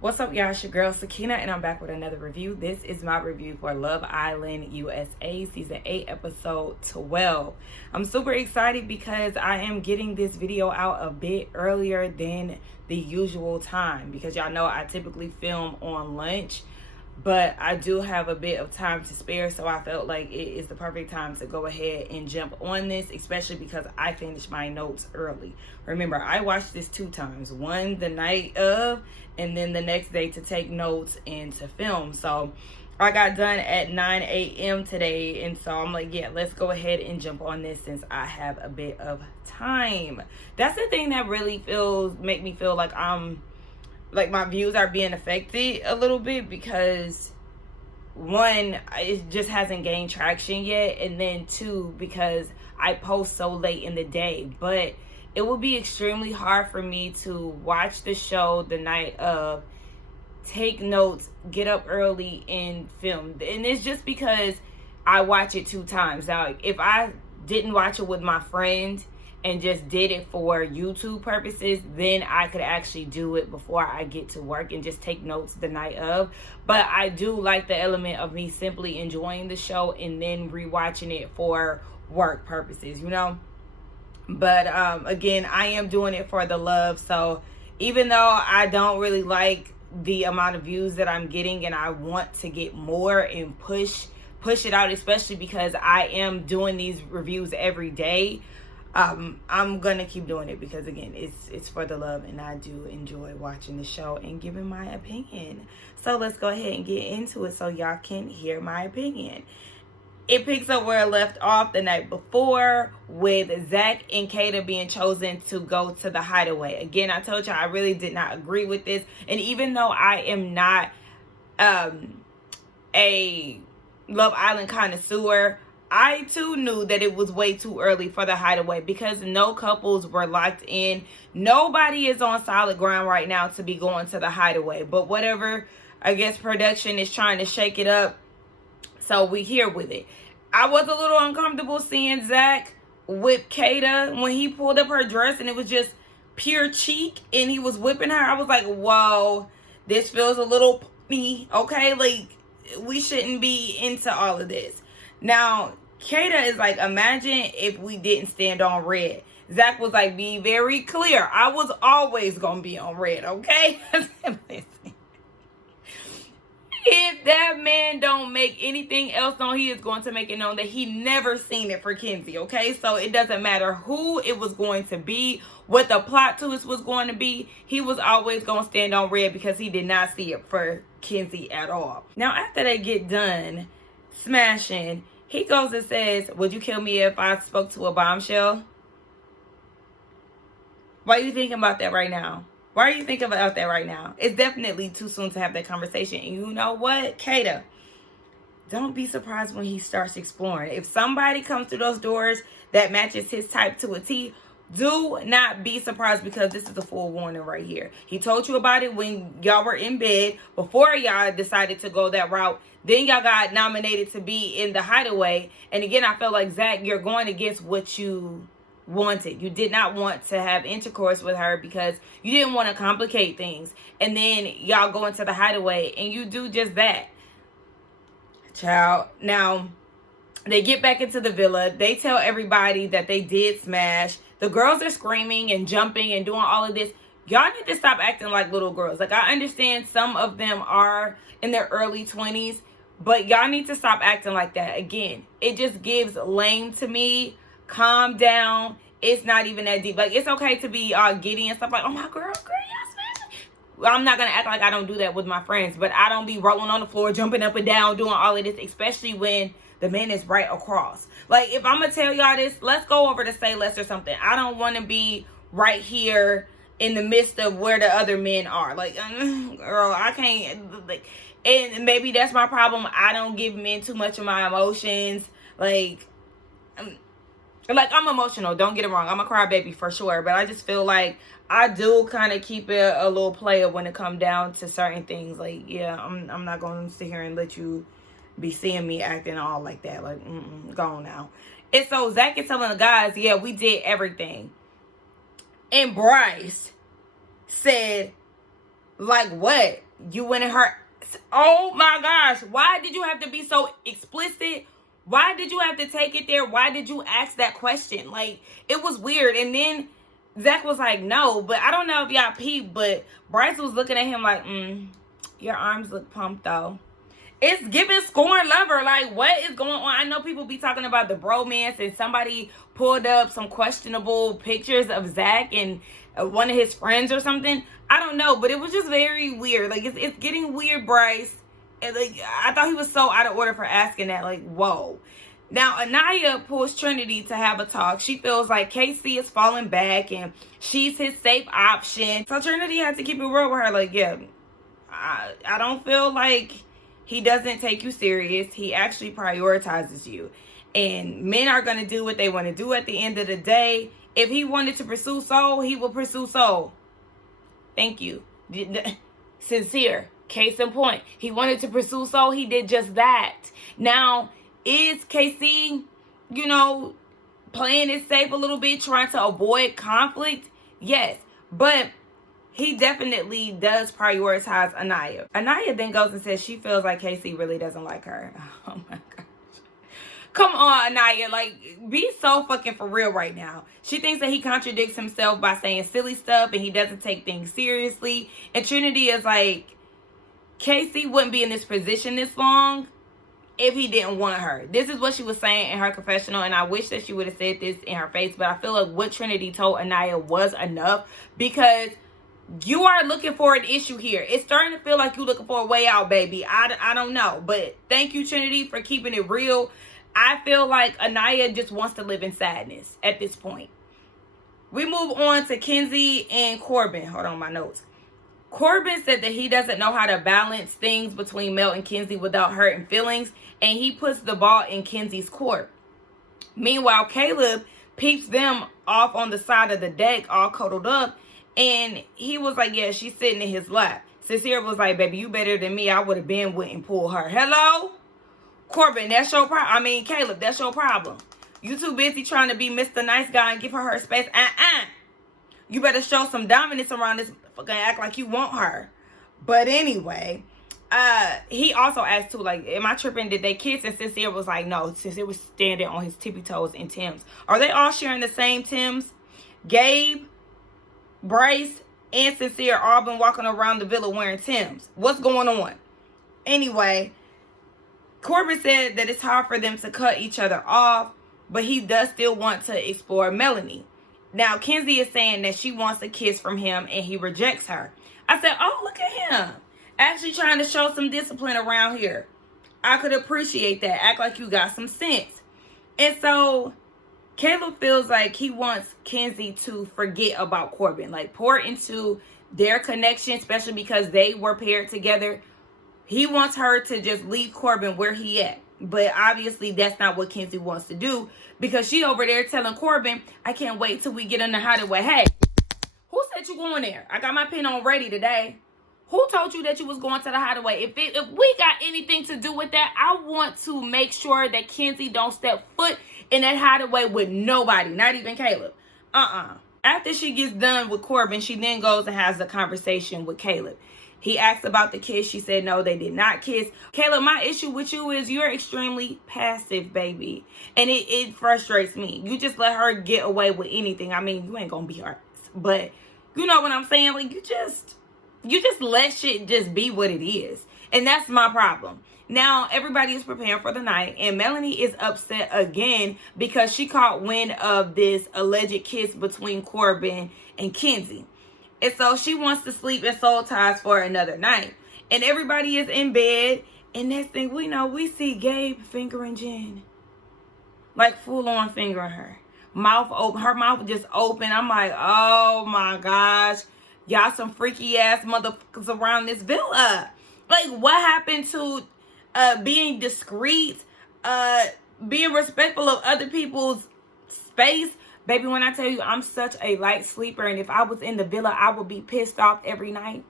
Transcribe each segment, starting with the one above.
What's up, y'all? It's your girl Sakina, and I'm back with another review. This is my review for Love Island USA Season 8, Episode 12. I'm super excited because I am getting this video out a bit earlier than the usual time, because y'all know I typically film on lunch, but I do have a bit of time to spare, so I felt like it is the perfect time to go ahead and jump on this, especially because I finished my notes early. Remember, I watched this 2 times, one the night of and then the next day to take notes and to film. So I got done at 9 a.m. today, and so I'm like, yeah, let's go ahead and jump on this since I have a bit of time. That's the thing that really make me feel like my views are being affected a little bit, because one, it just hasn't gained traction yet, and then two, because I post so late in the day. But it would be extremely hard for me to watch the show the night of, take notes, get up early and film. And it's just because I watch it 2 times. Now, if I didn't watch it with my friend and just did it for YouTube purposes, then I could actually do it before I get to work and just take notes the night of. But I do like the element of me simply enjoying the show and then rewatching it for work purposes, you know? But again, I am doing it for the love. So even though I don't really like the amount of views that I'm getting, and I want to get more and push it out, especially because I am doing these reviews every day, I'm gonna keep doing it because, again, it's for the love, and I do enjoy watching the show and giving my opinion. So let's go ahead and get into it so y'all can hear my opinion. It picks up where it left off the night before, with Zach and Kata being chosen to go to the hideaway. Again, I told you I really did not agree with this. And even though I am not a Love Island connoisseur, I too knew that it was way too early for the hideaway, because no couples were locked in. Nobody is on solid ground right now to be going to the hideaway. But whatever, I guess production is trying to shake it up, so we here with it. I was a little uncomfortable seeing Zach whip Kata when he pulled up her dress and it was just pure cheek and he was whipping her. I was like, whoa, this feels a little me, okay? Like, we shouldn't be into all of this. Now, Kata is like, imagine if we didn't stand on red. Zach was like, be very clear, I was always gonna be on red, okay? Listen. If that man don't make anything else known, he is going to make it known that he never seen it for Kenzie, okay? So it doesn't matter who it was going to be, what the plot twist was going to be, he was always going to stand on red because he did not see it for Kenzie at all. Now, after they get done smashing, he goes and says, would you kill me if I spoke to a bombshell? Why are you thinking about that right now? Why are you thinking about that right now? It's definitely too soon to have that conversation. And you know what, Kata? Don't be surprised when he starts exploring. If somebody comes through those doors that matches his type to a T, do not be surprised, because this is a full warning right here. He told you about it when y'all were in bed, before y'all decided to go that route. Then y'all got nominated to be in the hideaway. And again, I felt like, Zach, you're going against what you wanted. You did not want to have intercourse with her because you didn't want to complicate things. And then y'all go into the hideaway and you do just that. Child. Now, they get back into the villa. They tell everybody that they did smash. The girls are screaming and jumping and doing all of this. Y'all need to stop acting like little girls. Like, I understand some of them are in their early 20s, but y'all need to stop acting like that. Again, it just gives lame to me. Calm down. It's not even that deep. Like, it's okay to be giddy and stuff like, oh my girl, yes, man. I'm not gonna act like I don't do that with my friends, but I don't be rolling on the floor, jumping up and down, doing all of this, especially when the man is right across. Like, if I'm gonna tell y'all this, let's go over to Say Less or something. I don't want to be right here in the midst of where the other men are. Like, girl, I can't. Like, and maybe that's my problem. I don't give men too much of my emotions. Like, I'm emotional, don't get it wrong. I'm a crybaby for sure. But I just feel like I do kind of keep it a little player when it comes down to certain things. Like, yeah, I'm not going to sit here and let you be seeing me acting all like that. Like, go on now. And so Zach is telling the guys, yeah, we did everything. And Bryce said, like what? You went in her... Oh my gosh. Why did you have to be so explicit? Why did you have to take it there? Why did you ask that question? Like, it was weird. And then Zach was like, no. But I don't know if y'all peeped, but Bryce was looking at him like, your arms look pumped though. It's giving scorn lover. Like, what is going on? I know people be talking about the bromance, and somebody pulled up some questionable pictures of Zach and one of his friends or something. I don't know, but it was just very weird. Like, it's getting weird, Bryce. And like, I thought he was so out of order for asking that. Like, whoa. Now, Aniya pulls Trinity to have a talk. She feels like Casey is falling back and she's his safe option. So Trinity had to keep it real with her. Like, yeah, I don't feel like he doesn't take you serious. He actually prioritizes you. And men are going to do what they want to do at the end of the day. If he wanted to pursue Soul, he will pursue Soul. Thank you. Sincere. Case in point. He wanted to pursue Soul. He did just that. Now, is KC, you know, playing it safe a little bit, trying to avoid conflict? Yes. But he definitely does prioritize Aniya. Aniya then goes and says she feels like Casey really doesn't like her. Oh my gosh. Come on, Aniya. Like, be so fucking for real right now. She thinks that he contradicts himself by saying silly stuff and he doesn't take things seriously. And Trinity is like, Casey wouldn't be in this position this long if he didn't want her. This is what she was saying in her confessional, and I wish that she would have said this in her face, but I feel like what Trinity told Aniya was enough, because you are looking for an issue here. It's starting to feel like you're looking for a way out, baby. I don't know, but thank you, Trinity, for keeping it real. I feel like Aniya just wants to live in sadness at this point. We move on to Kenzie and Corbin. Hold on, my notes. Corbin said that he doesn't know how to balance things between Mel and Kenzie without hurting feelings, and he puts the ball in Kenzie's court. Meanwhile, Caleb peeps them off on the side of the deck, all cuddled up, and he was like, yeah, she's sitting in his lap. Sincere was like, baby, you better than me. I would have been went and pulled her. Hello? Corbin, that's your problem. I mean, Caleb, that's your problem. You too busy trying to be Mr. Nice Guy and give her space. You better show some dominance around this fucking act like you want her. But anyway, he also asked too, like, am I tripping? Did they kiss? And Sincere was like, no. Sincere was standing on his tippy toes in Tim's. Are they all sharing the same Tim's? Gabe, Bryce, and Sincere all been walking around the villa wearing Tim's. What's going on? Anyway, Corbin said that it's hard for them to cut each other off, but he does still want to explore Melanie. Now, Kenzie is saying that she wants a kiss from him and he rejects her. I said, oh, look at him. Actually trying to show some discipline around here. I could appreciate that. Act like you got some sense. And so Caleb feels like he wants Kenzie to forget about Corbin. Like, pour into their connection, especially because they were paired together. He wants her to just leave Corbin where he at. But obviously that's not what Kenzie wants to do, because she over there telling Corbin, I can't wait till we get in the hideaway. Hey, who said you going there? I got my pen on ready today. Who told you that you was going to the hideaway? If we got anything to do with that, I want to make sure that Kenzie don't step foot in that hideaway with nobody, not even Caleb. After she gets done with Corbin, she then goes and has a conversation with Caleb. He asked about the kiss. She said, no, they did not kiss. Caleb, my issue with you is you're extremely passive, baby. And it frustrates me. You just let her get away with anything. I mean, you ain't gonna be her. But you know what I'm saying? Like, you just let shit just be what it is. And that's my problem. Now, everybody is preparing for the night. And Melanie is upset again because she caught wind of this alleged kiss between Corbin and Kenzie. And so she wants to sleep in soul ties for another night. And everybody is in bed. And next thing we know, we see Gabe fingering Jen. Like, full on fingering her. Mouth open. Her mouth just open. I'm like, oh my gosh. Y'all some freaky ass motherfuckers around this villa. Like, what happened to being discreet? Being respectful of other people's space? Baby, when I tell you I'm such a light sleeper, and if I was in the villa, I would be pissed off every night.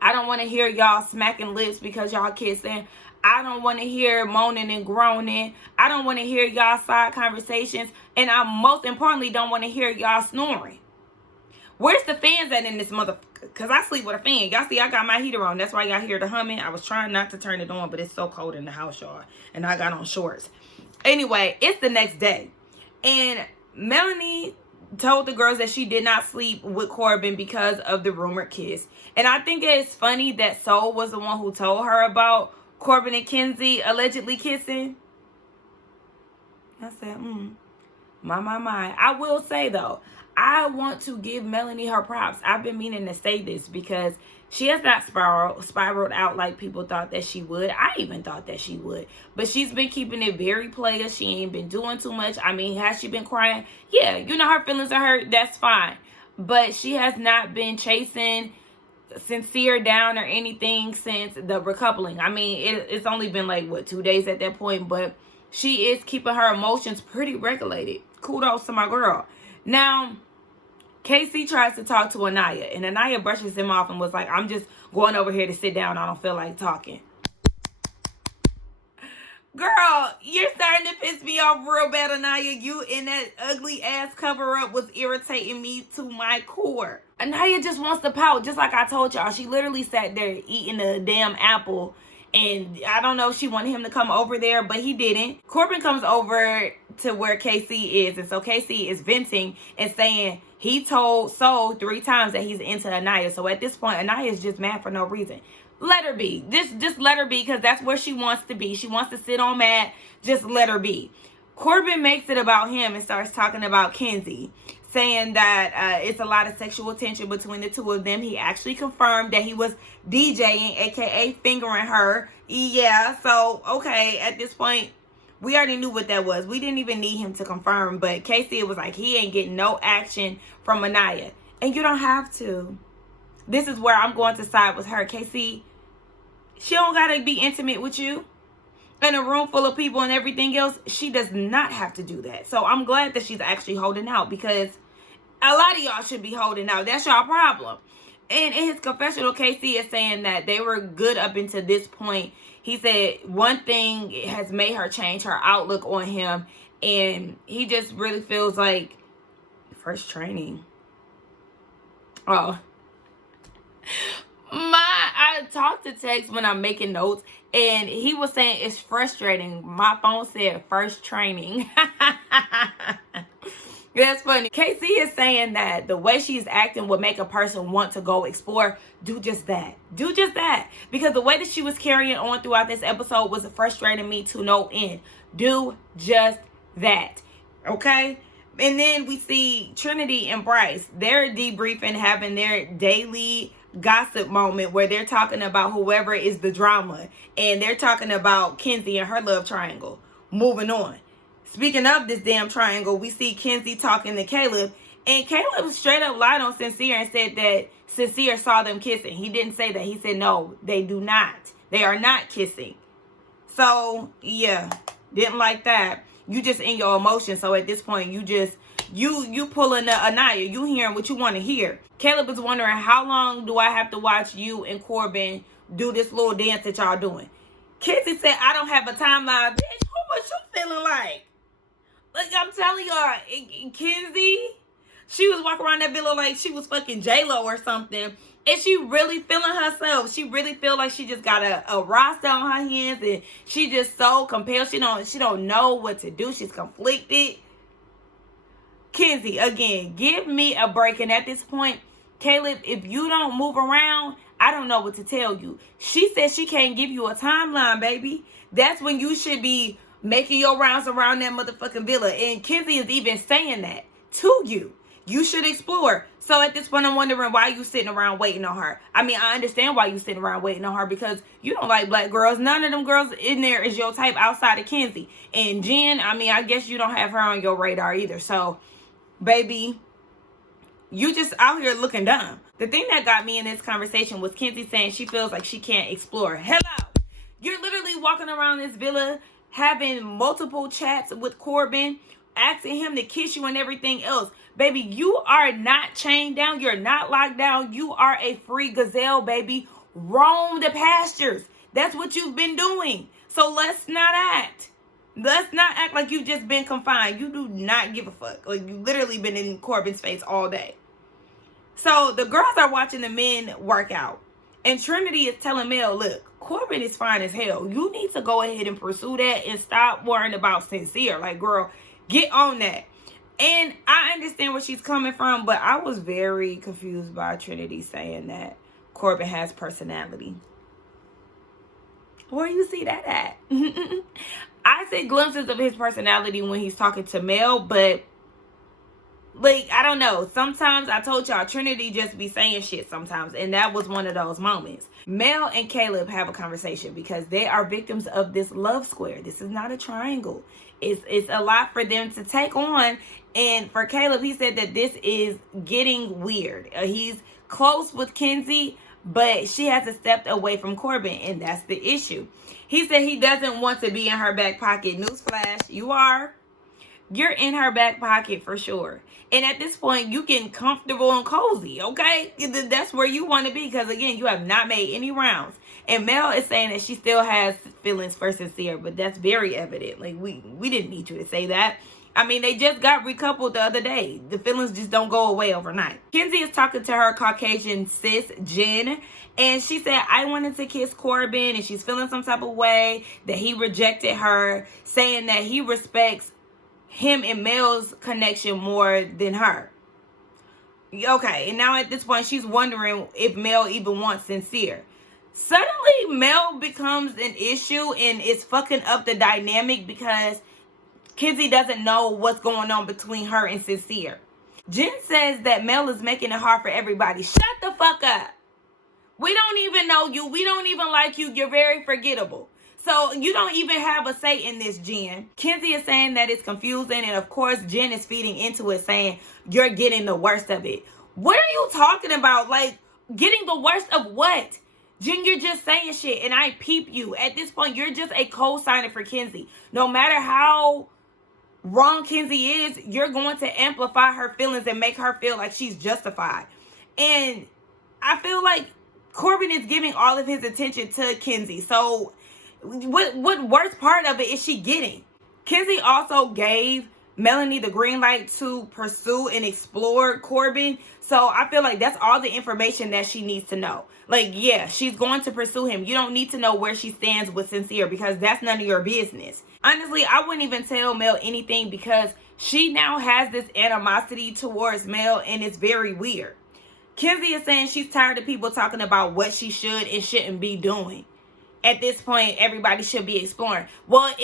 I don't want to hear y'all smacking lips because y'all kissing. I don't want to hear moaning and groaning. I don't want to hear y'all side conversations. And I most importantly don't want to hear y'all snoring. Where's the fans at in this motherfucker? because I sleep with a fan. Y'all see, I got my heater on. That's why y'all hear the humming. I was trying not to turn it on, but it's so cold in the house, y'all. And I got on shorts. Anyway, it's the next day. And Melanie told the girls that she did not sleep with Corbin because of the rumored kiss. And I think it's funny that Soul was the one who told her about Corbin and Kenzie allegedly kissing. I said, my. I will say, though, I want to give Melanie her props. I've been meaning to say this because she has not spiraled out like people thought that she would. I even thought that she would. But she's been keeping it very player. She ain't been doing too much. I mean, has she been crying? Yeah, you know, her feelings are hurt. That's fine. But she has not been chasing Sincere down or anything since the recoupling. I mean, it's only been like, what, 2 days at that point? But she is keeping her emotions pretty regulated. Kudos to my girl. Now, Casey tries to talk to Aniya, and Aniya brushes him off and was like, I'm just going over here to sit down. I don't feel like talking. Girl, you're starting to piss me off real bad, Aniya. You and that ugly ass cover up was irritating me to my core. Aniya just wants to pout, just like I told y'all. She literally sat there eating a damn apple. And I don't know if she wanted him to come over there, but he didn't. Corbin comes over to where Casey is. And so Casey is venting and saying he told Soul 3 times that he's into Aniya. So at this point, Aniya is just mad for no reason. Let her be. Just let her be, because that's where she wants to be. She wants to sit on mad. Just let her be. Corbin makes it about him and starts talking about Kenzie, saying that it's a lot of sexual tension between the two of them. He actually confirmed that he was DJing, aka fingering her. Yeah, so, okay, at this point, we already knew what that was. We didn't even need him to confirm, but Casey was like, he ain't getting no action from Aniya. And you don't have to. This is where I'm going to side with her. Casey, she don't got to be intimate with you in a room full of people and everything else. She does not have to do that. So I'm glad that she's actually holding out, because a lot of y'all should be holding out. That's y'all problem. And in his confessional, Casey is saying that they were good up until this point. He said one thing has made her change her outlook on him. And he just really feels like first training. Oh. I talk to text when I'm making notes, and he was saying it's frustrating. My phone said first training. That's funny. Casey is saying that the way she's acting would make a person want to go explore. Do just that. Do just that. Because the way that she was carrying on throughout this episode was frustrating me to no end. Do just that. Okay? And then we see Trinity and Bryce. They're debriefing, having their daily gossip moment where they're talking about whoever is the drama. And they're talking about Kenzie and her love triangle. Moving on. Speaking of this damn triangle, we see Kenzie talking to Caleb. And Caleb straight up lied on Sincere and said that Sincere saw them kissing. He didn't say that. He said, no, they do not. They are not kissing. So, yeah, didn't like that. You just in your emotions. So at this point, you pulling the Aniya. You hearing what you want to hear. Caleb is wondering, how long do I have to watch you and Corbin do this little dance that y'all doing? Kenzie said, I don't have a timeline. Bitch, what you feeling like? Like, I'm telling y'all, Kenzie, she was walking around that villa like she was fucking J-Lo or something. And she really feeling herself. She really feel like she just got a roster on her hands. And she just so compelled. She don't know what to do. She's conflicted. Kenzie, again, give me a break. And at this point, Caleb, if you don't move around, I don't know what to tell you. She said she can't give you a timeline, baby. That's when you should be making your rounds around that motherfucking villa. And Kenzie is even saying that to you. You should explore. So at this point, I'm wondering why you sitting around waiting on her. I mean, I understand why you sitting around waiting on her, because you don't like black girls. None of them girls in there is your type outside of Kenzie. And Jen, I mean, I guess you don't have her on your radar either. So, baby, you just out here looking dumb. The thing that got me in this conversation was Kenzie saying she feels like she can't explore. Hello. You're literally walking around this villa having multiple chats with Corbin, asking him to kiss you and everything else. Baby, you are not chained down. You're not locked down. You are a free gazelle, baby. Roam the pastures. That's what you've been doing. So let's not act. Let's not act like you've just been confined. You do not give a fuck. Like, you've literally been in Corbin's face all day. So the girls are watching the men work out. And Trinity is telling Mel, look, Corbin is fine as hell. You need to go ahead and pursue that and stop worrying about Sincere. Like, girl, get on that. And I understand where she's coming from, but I was very confused by Trinity saying that Corbin has personality. Where you see that at? I see glimpses of his personality when he's talking to Mel, but like, I don't know. Sometimes, I told y'all, Trinity just be saying shit sometimes. And that was one of those moments. Mel and Caleb have a conversation because they are victims of this love square. This is not a triangle. It's a lot for them to take on. And for Caleb, he said that this is getting weird. He's close with Kenzie, but she has stepped away from Corbin. And that's the issue. He said he doesn't want to be in her back pocket. Newsflash, you are. You're in her back pocket for sure. And at this point, you get comfortable and cozy, okay? That's where you want to be because, again, you have not made any rounds. And Mel is saying that she still has feelings for Sincere, but that's very evident. Like, we didn't need you to say that. I mean, they just got recoupled the other day. The feelings just don't go away overnight. Kenzie is talking to her Caucasian sis, Jen, and she said, I wanted to kiss Corbin, and she's feeling some type of way that he rejected her, saying that he respects him and Mel's connection more than her. Okay, and now at this point, she's wondering if Mel even wants Sincere. Suddenly, Mel becomes an issue and it's fucking up the dynamic because Kenzie doesn't know what's going on between her and Sincere. Jen says that Mel is making it hard for everybody. Shut the fuck up. We don't even know you. We don't even like you. You're very forgettable. So you don't even have a say in this, Jen. Kenzie is saying that it's confusing. And of course, Jen is feeding into it saying you're getting the worst of it. What are you talking about? Like, getting the worst of what? Jen, you're just saying shit and I peep you. At this point, you're just a co-signer for Kenzie. No matter how wrong Kenzie is, you're going to amplify her feelings and make her feel like she's justified. And I feel like Corbin is giving all of his attention to Kenzie. So what worst part of it is she getting? Kenzie also gave Melanie the green light to pursue and explore Corbin. So I feel like that's all the information that she needs to know. Like, yeah, she's going to pursue him. You don't need to know where she stands with Sincere because that's none of your business. Honestly, I wouldn't even tell Mel anything because she now has this animosity towards Mel and it's very weird. Kenzie is saying she's tired of people talking about what she should and shouldn't be doing. At this point, everybody should be exploring. Well,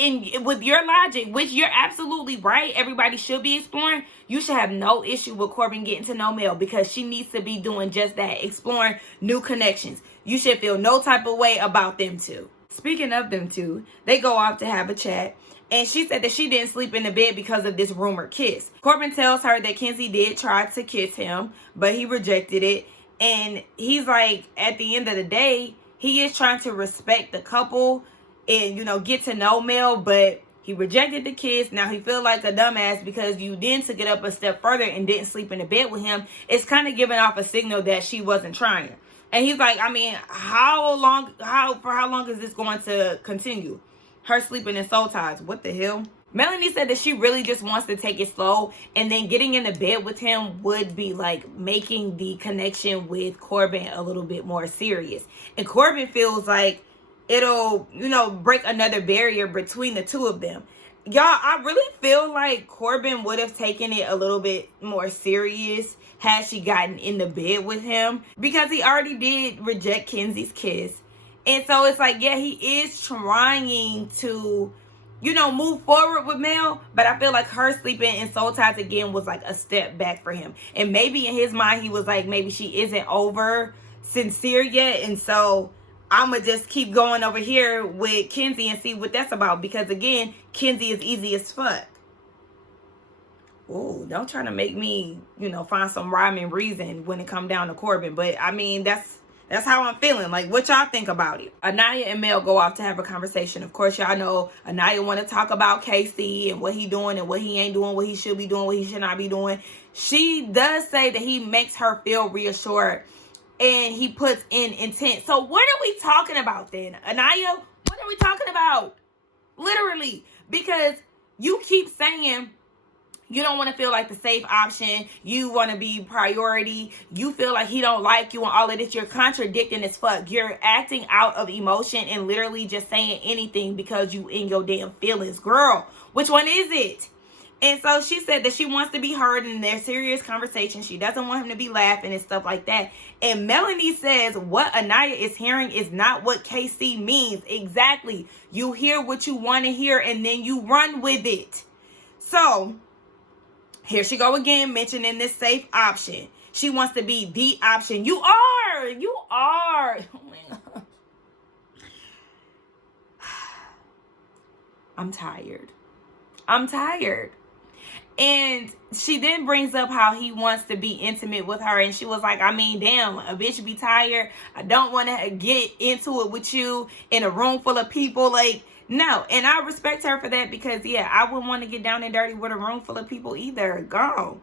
with your logic, which you're absolutely right, everybody should be exploring. You should have no issue with Corbin getting to know Mel because she needs to be doing just that, exploring new connections. You should feel no type of way about them two. Speaking of them two, they go off to have a chat. And she said that she didn't sleep in the bed because of this rumored kiss. Corbin tells her that Kenzie did try to kiss him, but he rejected it. And he's like, at the end of the day, he is trying to respect the couple and, get to know Mel, but he rejected the kiss. Now he feels like a dumbass because you then took it up a step further and didn't sleep in the bed with him. It's kind of giving off a signal that she wasn't trying. And he's like, I mean, for how long is this going to continue? Her sleeping in soul ties. What the hell? Melanie said that she really just wants to take it slow, and then getting in the bed with him would be like making the connection with Corbin a little bit more serious. And Corbin feels like it'll, break another barrier between the two of them. Y'all, I really feel like Corbin would have taken it a little bit more serious had she gotten in the bed with him, because he already did reject Kenzie's kiss. And so it's like, yeah, he is trying to, move forward with Mel, but I feel like her sleeping in soul ties again was like a step back for him. And maybe in his mind, he was like, maybe she isn't over Sincere yet. And so I'm going to just keep going over here with Kenzie and see what that's about. Because again, Kenzie is easy as fuck. Ooh, don't try to make me, find some rhyme and reason when it come down to Corbin. But I mean, that's how I'm feeling. Like, what y'all think about it? Aniya and Mel go off to have a conversation. Of course, y'all know Aniya want to talk about Casey and what he doing and what he ain't doing, what he should be doing, what he should not be doing. She does say that he makes her feel reassured and he puts in intent. So what are we talking about then? Aniya, what are we talking about? Literally. Because you keep saying You don't want to feel like the safe option. You want to be priority. You feel like he don't like you and all of this. You're contradicting as fuck. You're acting out of emotion and literally just saying anything because you in your damn feelings. Girl, which one is it? And so she said that she wants to be heard in their serious conversation. She doesn't want him to be laughing and stuff like that. And Melanie says what Aniya is hearing is not what KC means. Exactly. You hear what you want to hear and then you run with it. So here she go again, mentioning this safe option. She wants to be the option. You are. You are. Oh my God. I'm tired. I'm tired. And she then brings up how he wants to be intimate with her. And she was like, I mean, damn, a bitch be tired. I don't want to get into it with you in a room full of people. Like, no. And I respect her for that because, yeah, I wouldn't want to get down and dirty with a room full of people either. Go.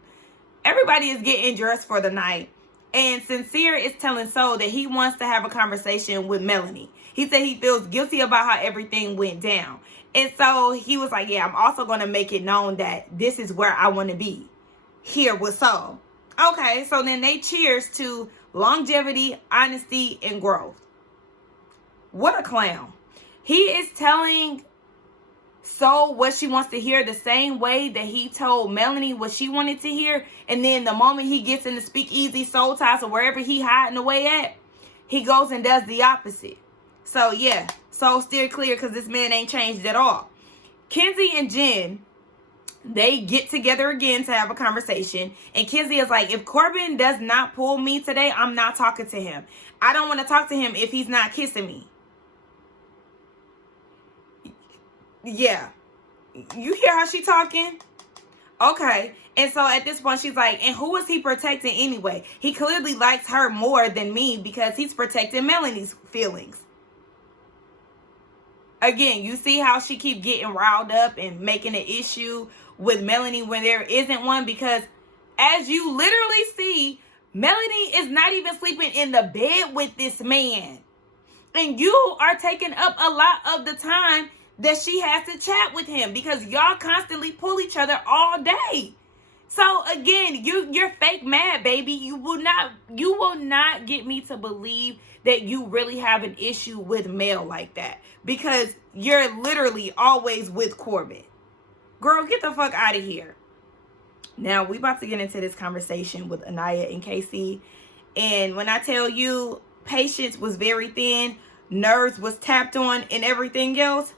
Everybody is getting dressed for the night. And Sincere is telling Soul that he wants to have a conversation with Melanie. He said he feels guilty about how everything went down. And so he was like, yeah, I'm also going to make it known that this is where I want to be. Here with Soul. Okay, so then they cheers to longevity, honesty, and growth. What a clown. He is telling Soul what she wants to hear the same way that he told Melanie what she wanted to hear. And then the moment he gets in the speakeasy, Soul Ties, or wherever he hiding away at, he goes and does the opposite. So, yeah, Soul steer clear because this man ain't changed at all. Kenzie and Jen, they get together again to have a conversation. And Kenzie is like, if Corbin does not pull me today, I'm not talking to him. I don't want to talk to him if he's not kissing me. Yeah. You hear how she talking? Okay. And so at this point, she's like, and who is he protecting anyway? He clearly likes her more than me because he's protecting Melanie's feelings. Again, you see how she keep getting riled up and making an issue with Melanie when there isn't one, because as you literally see, Melanie is not even sleeping in the bed with this man. And you are taking up a lot of the time that she has to chat with him because y'all constantly pull each other all day. So again, you're fake mad, baby. You will not get me to believe that you really have an issue with Mel like that, because you're literally always with Corbin. Girl, get the fuck out of here. Now we about to get into this conversation with Aniya and KC. And when I tell you patience was very thin, nerves was tapped on and everything else.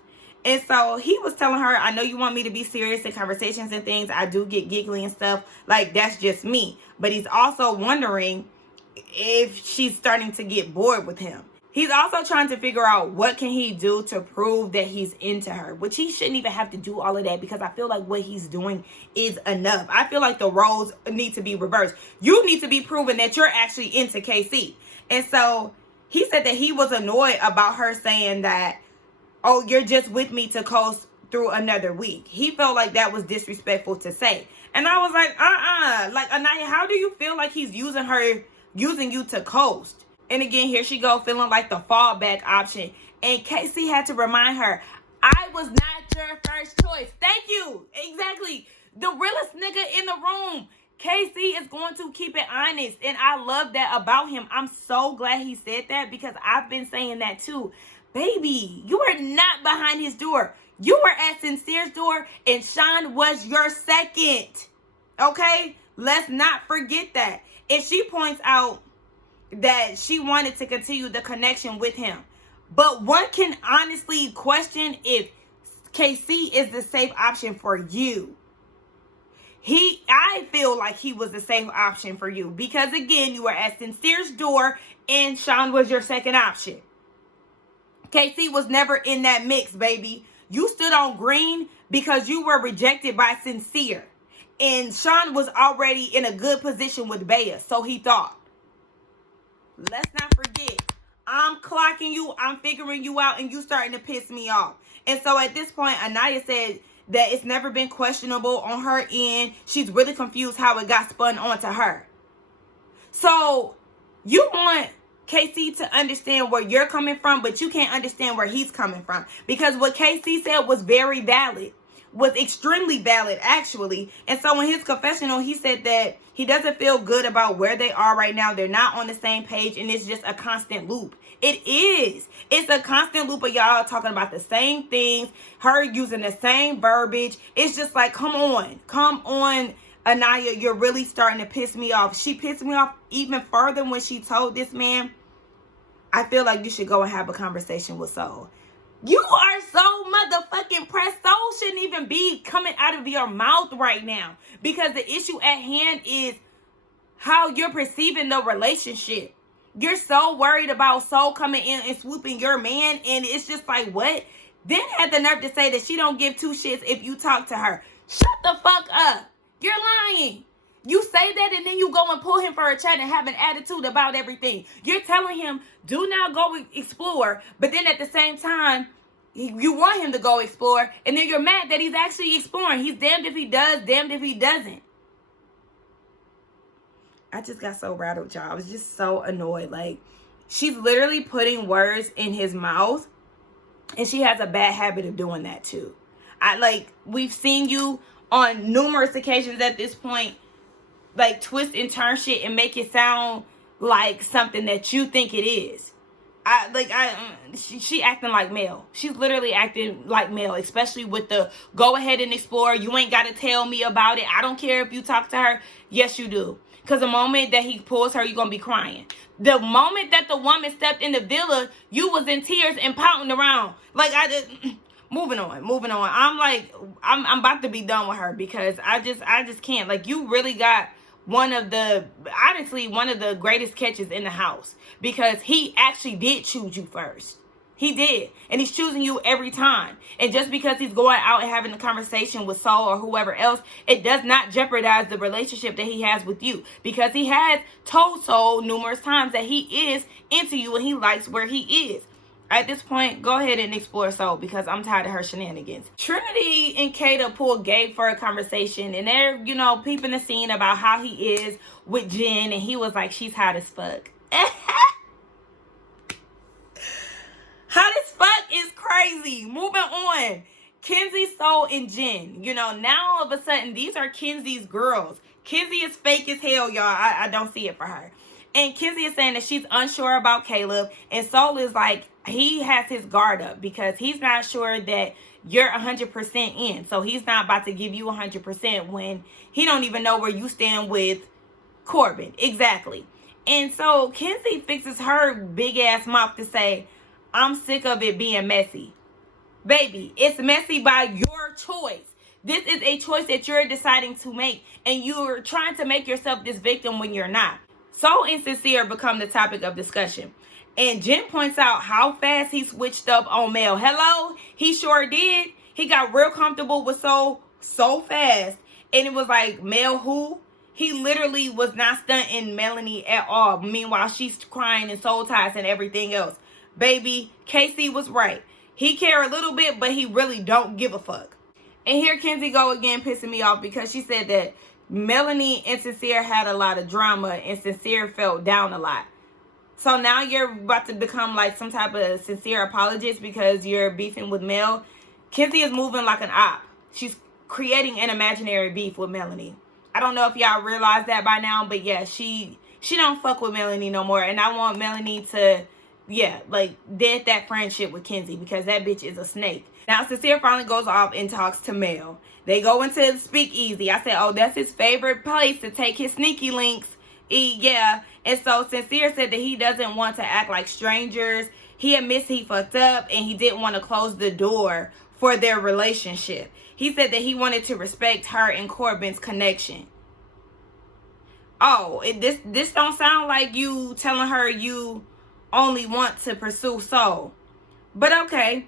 And so he was telling her, I know you want me to be serious in conversations and things. I do get giggly and stuff. Like, that's just me. But he's also wondering if she's starting to get bored with him. He's also trying to figure out what can he do to prove that he's into her, which he shouldn't even have to do all of that, because I feel like what he's doing is enough. I feel like the roles need to be reversed. You need to be proven that you're actually into KC. And so he said that he was annoyed about her saying that, oh, you're just with me to coast through another week. He felt like that was disrespectful to say. And I was like, like, Aniya, how do you feel like he's using you to coast? And again, here she go, feeling like the fallback option. And Casey had to remind her, I was not your first choice. Thank you. Exactly. The realest nigga in the room. Casey is going to keep it honest. And I love that about him. I'm so glad he said that, because I've been saying that too. Baby, you are not behind his door. You were at Sincere's door, and Sean was your second. Okay? Let's not forget that. And she points out that she wanted to continue the connection with him. But one can honestly question if KC is the safe option for you. I feel like he was the safe option for you, because again, you were at Sincere's door and Sean was your second option. KC was never in that mix, baby. You stood on green because you were rejected by Sincere. And Sean was already in a good position with Bea, so he thought. Let's not forget, I'm clocking you, I'm figuring you out, and you starting to piss me off. And so at this point, Aniya said that it's never been questionable on her end. She's really confused how it got spun onto her. So you want KC to understand where you're coming from, but you can't understand where he's coming from. Because what KC said was very valid. was extremely valid, actually. And so in his confessional, he said that he doesn't feel good about where they are right now. They're not on the same page, and it's just a constant loop. It is. It's a constant loop of y'all talking about the same things, her using the same verbiage. It's just like, come on, Aniya, you're really starting to piss me off. She pissed me off even further when she told this man, I feel like you should go and have a conversation with Soul. You are so motherfucking pressed. Soul shouldn't even be coming out of your mouth right now, because the issue at hand is how you're perceiving the relationship. You're so worried about Soul coming in and swooping your man, and it's just like, what? Then had the nerve to say that she don't give two shits if you talk to her. Shut the fuck up. You're lying. You say that and then you go and pull him for a chat and have an attitude about everything. You're telling him, do not go explore, but then at the same time, you want him to go explore, and then you're mad that he's actually exploring. He's damned if he does, damned if he doesn't. I just got so rattled, y'all. I was just so annoyed. Like, she's literally putting words in his mouth, and she has a bad habit of doing that too. We've seen you on numerous occasions at this point, like, twist and turn shit and make it sound like something that you think it is. She acting like Mel. She's literally acting like Mel, especially with the go ahead and explore. You ain't got to tell me about it. I don't care if you talk to her. Yes, you do. Because the moment that he pulls her, you're going to be crying. The moment that the woman stepped in the villa, you was in tears and pouting around. Moving on. I'm about to be done with her, because I just can't. Like, you really got one of the greatest catches in the house, because he actually did choose you first. He did. And he's choosing you every time. And just because he's going out and having a conversation with Soul or whoever else, it does not jeopardize the relationship that he has with you. Because he has told Soul numerous times that he is into you and he likes where he is. At this point, go ahead and explore Soul, because I'm tired of her shenanigans. Trinity and Kata pulled Gabe for a conversation, and they're, peeping the scene about how he is with Jen, and he was like, she's hot as fuck. Hot as fuck is crazy. Moving on. Kenzie, Soul, and Jen. Now all of a sudden, these are Kenzie's girls. Kenzie is fake as hell, y'all. I don't see it for her. And Kenzie is saying that she's unsure about Caleb. And Soul is like, he has his guard up, because he's not sure that you're 100% in. So he's not about to give you 100% when he don't even know where you stand with Corbin. Exactly. And so Kenzie fixes her big ass mouth to say, I'm sick of it being messy. Baby, it's messy by your choice. This is a choice that you're deciding to make, and you're trying to make yourself this victim when you're not. Soul and Sincere become the topic of discussion. And Jen points out how fast he switched up on Mel. Hello? He sure did. He got real comfortable with Soul so fast. And it was like, Mel who? He literally was not stunting Melanie at all. Meanwhile, she's crying and soul ties and everything else. Baby, Casey was right. He care a little bit, but he really don't give a fuck. And here Kenzie go again, pissing me off, because she said that Melanie and Sincere had a lot of drama and Sincere felt down a lot. So now you're about to become like some type of Sincere apologist because you're beefing with Mel. Kenzie is moving like an op. She's creating an imaginary beef with Melanie. I don't know if y'all realize that by now, but yeah, she don't fuck with Melanie no more. And I want Melanie to, dead that friendship with Kenzie, because that bitch is a snake. Now, Sincere finally goes off and talks to Mel. They go into the speakeasy. I said, oh, that's his favorite place to take his sneaky links. Yeah. And so Sincere said that he doesn't want to act like strangers. He admits he fucked up and he didn't want to close the door for their relationship. He said that he wanted to respect her and Corbin's connection. Oh, this don't sound like you telling her you only want to pursue Soul. But okay.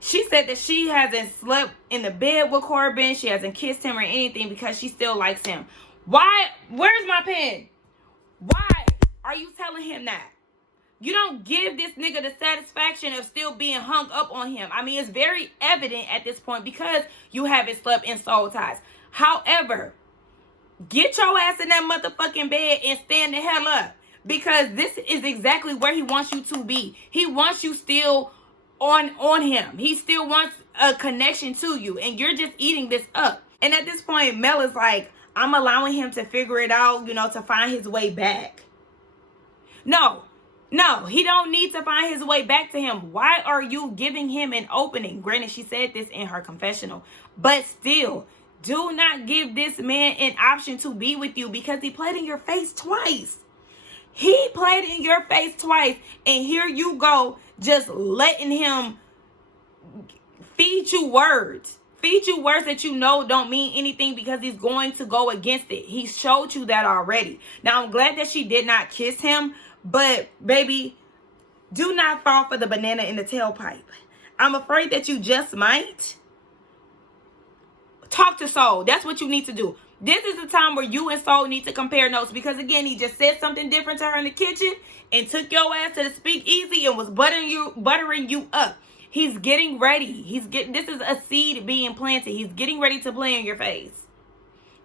She said that she hasn't slept in the bed with Corbin. She hasn't kissed him or anything because she still likes him. Why? Where's my pen? Why are you telling him that? You don't give this nigga the satisfaction of still being hung up on him. I mean, it's very evident at this point because you haven't slept in soul ties. However, get your ass in that motherfucking bed and stand the hell up. Because this is exactly where he wants you to be. He wants you still on him. He still wants a connection to you, and you're just eating this up. And at this point, Mel is like, I'm allowing him to figure it out, you know, to find his way back. No, he don't need to find his way back to him. Why are you giving him an opening? Granted, she said this in her confessional, but still, do not give this man an option to be with you, because he played in your face twice. He played in your face twice, and here you go, just letting him feed you words. Feed you words that you know don't mean anything, because he's going to go against it. He showed you that already. Now, I'm glad that she did not kiss him, but baby, do not fall for the banana in the tailpipe. I'm afraid that you just might. Talk to Soul. That's what you need to do. This is the time where you and Soul need to compare notes, because again, he just said something different to her in the kitchen and took your ass to the speakeasy and was buttering you up. He's getting ready. This is a seed being planted. He's getting ready to play in your face.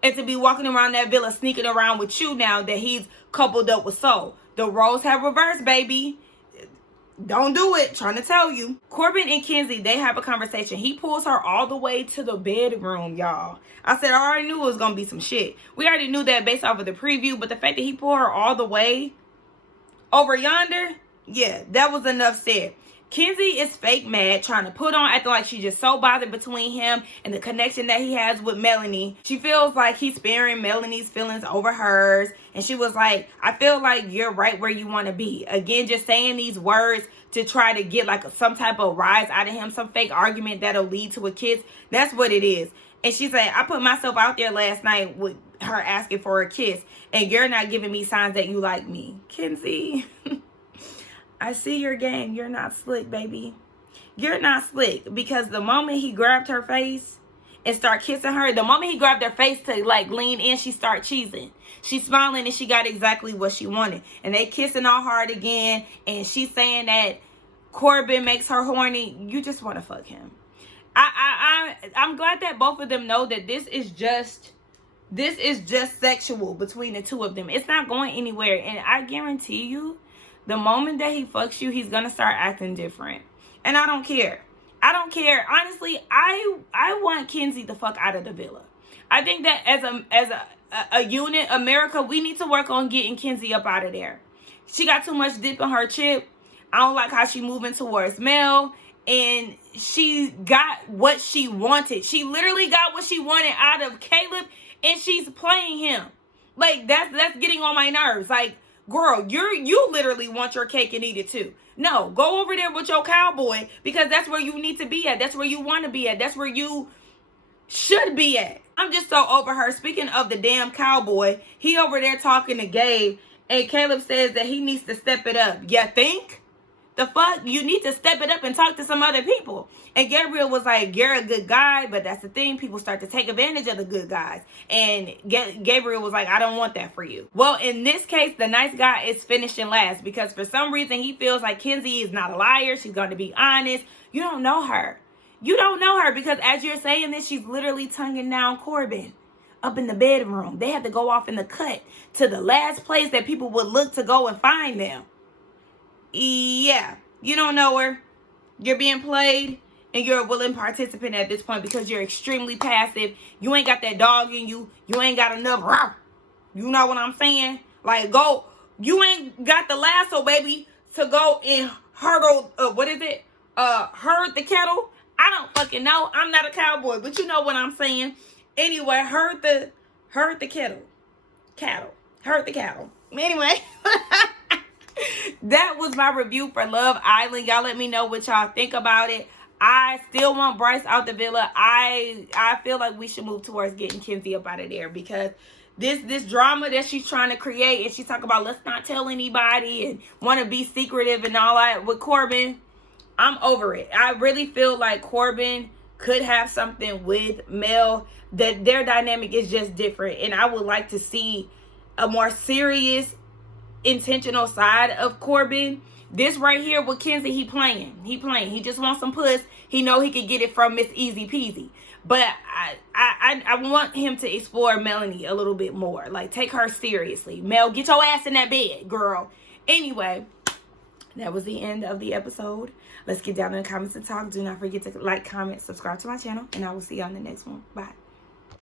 And to be walking around that villa, sneaking around with you now that he's coupled up with Soul. The roles have reversed, baby. Don't do it. Trying to tell you. Corbin and Kenzie, they have a conversation. He pulls her all the way to the bedroom, y'all. I said I already knew it was going to be some shit. We already knew that based off of the preview. But the fact that he pulled her all the way over yonder, yeah, that was enough said. Kenzie is fake mad, trying to put on, acting like she's just so bothered between him and the connection that he has with Melanie. She feels like he's sparing Melanie's feelings over hers. And she was like, I feel like you're right where you want to be. Again, just saying these words to try to get like some type of rise out of him, some fake argument that'll lead to a kiss. That's what it is. And she's like, I put myself out there last night with her asking for a kiss, and you're not giving me signs that you like me. Kenzie, I see your game. You're not slick, baby. You're not slick, because the moment he grabbed her face and start kissing her, the moment he grabbed her face to like lean in, she start cheesing. She's smiling and she got exactly what she wanted. And they kissing all hard again. And she's saying that Corbin makes her horny. You just want to fuck him. I'm glad that both of them know that this is just sexual between the two of them. It's not going anywhere. And I guarantee you, the moment that he fucks you, he's going to start acting different. And I don't care. I don't care. Honestly, I want Kenzie the fuck out of the villa. I think that as a unit, America, we need to work on getting Kenzie up out of there. She got too much dip in her chip. I don't like how she moving towards Mel. And she got what she wanted. She literally got what she wanted out of Caleb. And she's playing him. Like, that's getting on my nerves. Like, girl, you literally want your cake and eat it too. No, go over there with your cowboy, because that's where you need to be at. That's where you want to be at. That's where you should be at. I'm just so over her. Speaking of the damn cowboy, he over there talking to Gabe, and Caleb says that he needs to step it up. You think? The fuck? You need to step it up and talk to some other people. And Gabriel was like, you're a good guy, but that's the thing. People start to take advantage of the good guys. And Gabriel was like, I don't want that for you. Well, in this case, the nice guy is finishing last, because for some reason he feels like Kenzie is not a liar. She's going to be honest. You don't know her. You don't know her, because as you're saying this, she's literally tonguing down Corbin up in the bedroom. They had to go off in the cut to the last place that people would look to go and find them. Yeah, you don't know her. You're being played, and you're a willing participant at this point, because you're extremely passive. You ain't got that dog in you. You ain't got enough. You know what I'm saying? Like, go. You ain't got the lasso, baby, to go and hurdle. What is it? Herd the kettle. I don't fucking know. I'm not a cowboy, but you know what I'm saying. Anyway, herd the kettle. Herd the cattle. Anyway. That was my review for Love Island. Y'all let me know what y'all think about it. I still want Bryce out the villa. I feel like we should move towards getting Kenzie up out of there, because this drama that she's trying to create, and she's talking about let's not tell anybody and want to be secretive and all that with Corbin, I'm over it. I really feel like Corbin could have something with Mel, that their dynamic is just different, and I would like to see a more serious, intentional side of Corbin. This right here with Kenzie, he playing. He just wants some puss. He know he could get it from Miss Easy Peasy. But I want him to explore Melanie a little bit more. Like, take her seriously. Mel, get your ass in that bed, girl. Anyway, That was the end of the episode. Let's get down in the comments and talk. Do not forget to like, comment, subscribe to my channel, and I will see y'all in the next one. Bye.